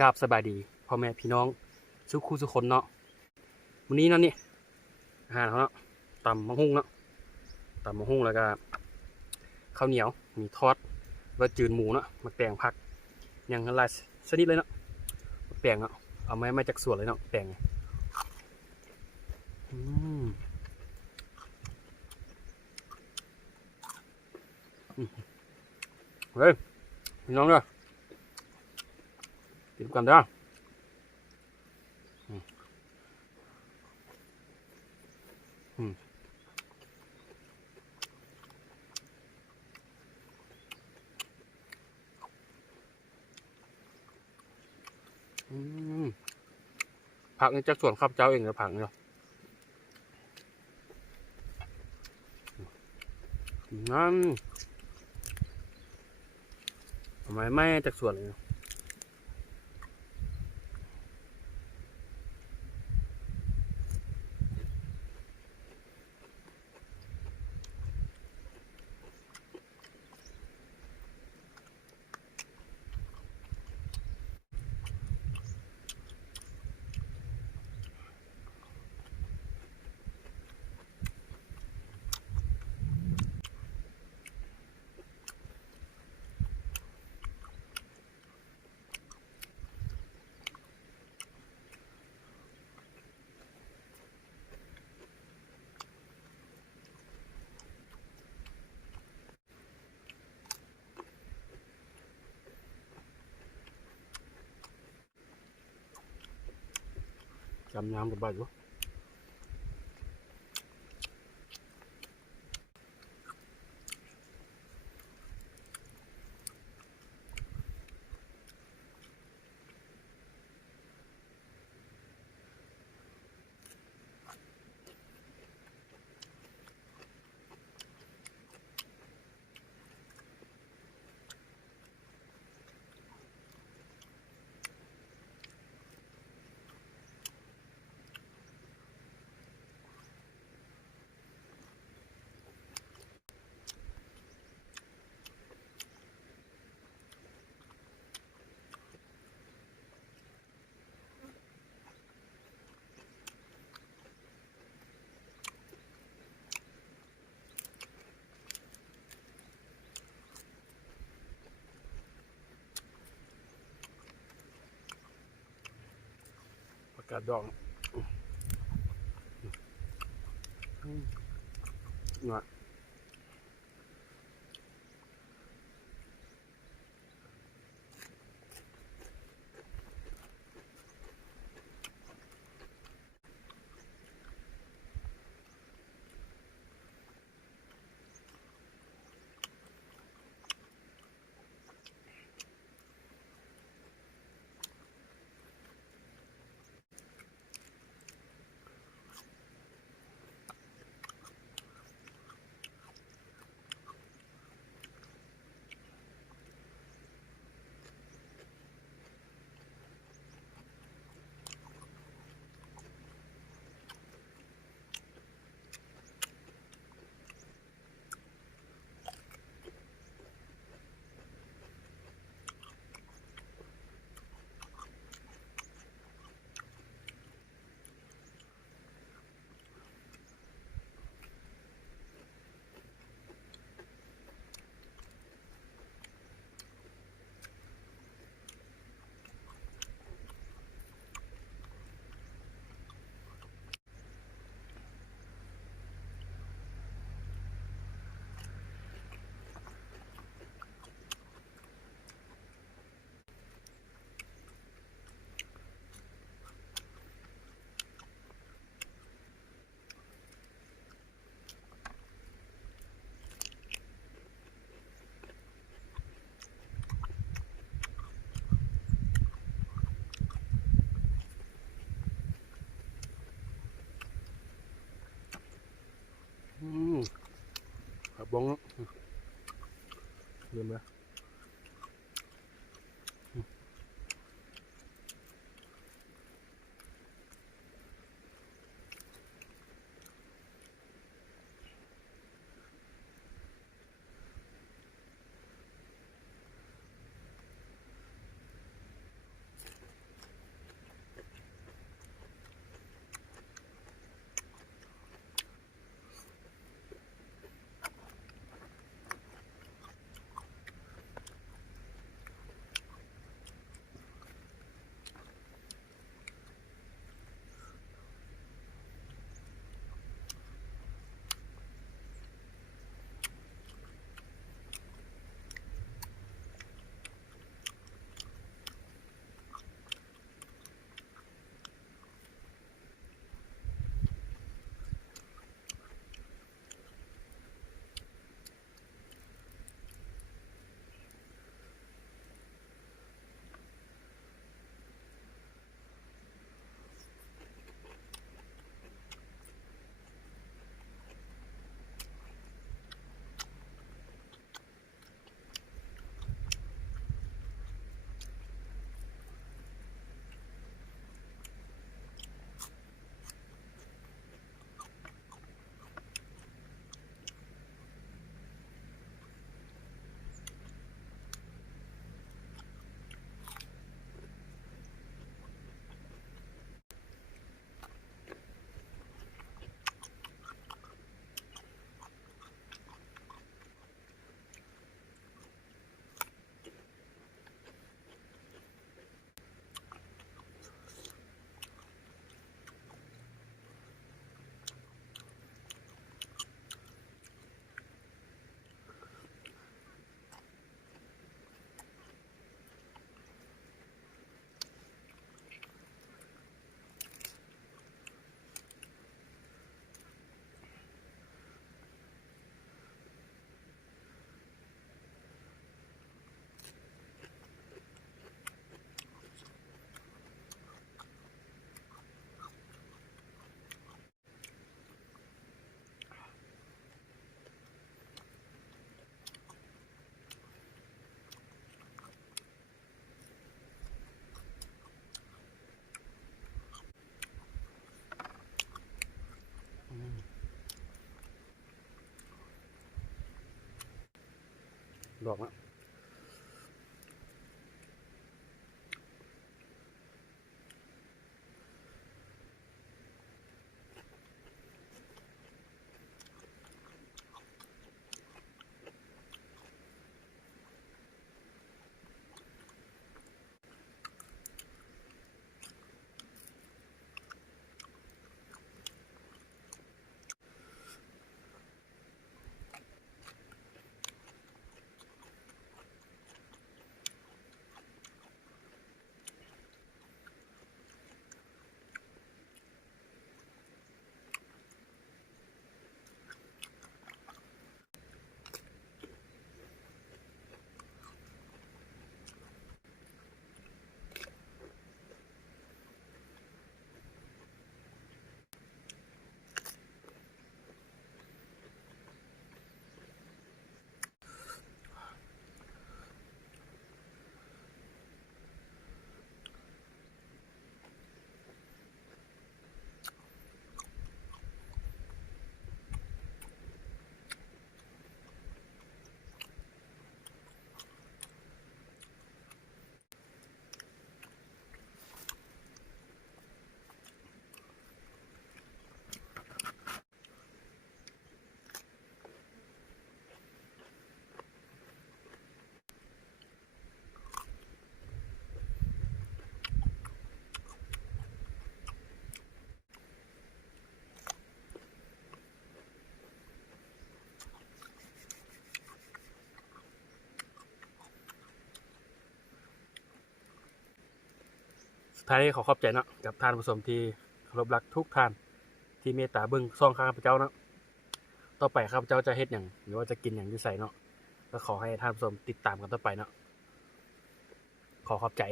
กราบสบายดีพ่อแม่พี่น้องทุกคู่ทุกคนเนาะวันนี้เนาะนี่อาหารเขาเนาะตำมะฮุ่งเนาะตำมะฮุ่งแล้วก็ข้าวเหนียวมีทอดแล้วจืดหมูเนาะมาแปลงผักอย่างละลายชนิดเลยเนาะมาแปลงเนาะเอาไม้มาจากสวนเลยเนาะแปลงอืมเฮ้ยพี่น้องเด้อกินกันเด้อผักนี่จากสวนข้าพเจ้าเองเลยผักเนี่ยนั่นทำไมไม่จากสวนเลย จำน้ำกับใบอยู่ประกาศดองเนาะครับบ้องเริ่มแล้ว ดอกนะสุดท้ายขอขอบใจเนาะกับท่านผู้ชมที่เคารพรักทุกท่านที่เมตตาเบิ่งซ่องข้าพเจ้าเนาะต่อไปข้าพเจ้าจะเฮ็ดหยังหรือว่าจะกินหยังอยู่ไสเนาะก็ขอให้ท่านผู้ชมติดตามกันต่อไปเนาะขอขอบใจ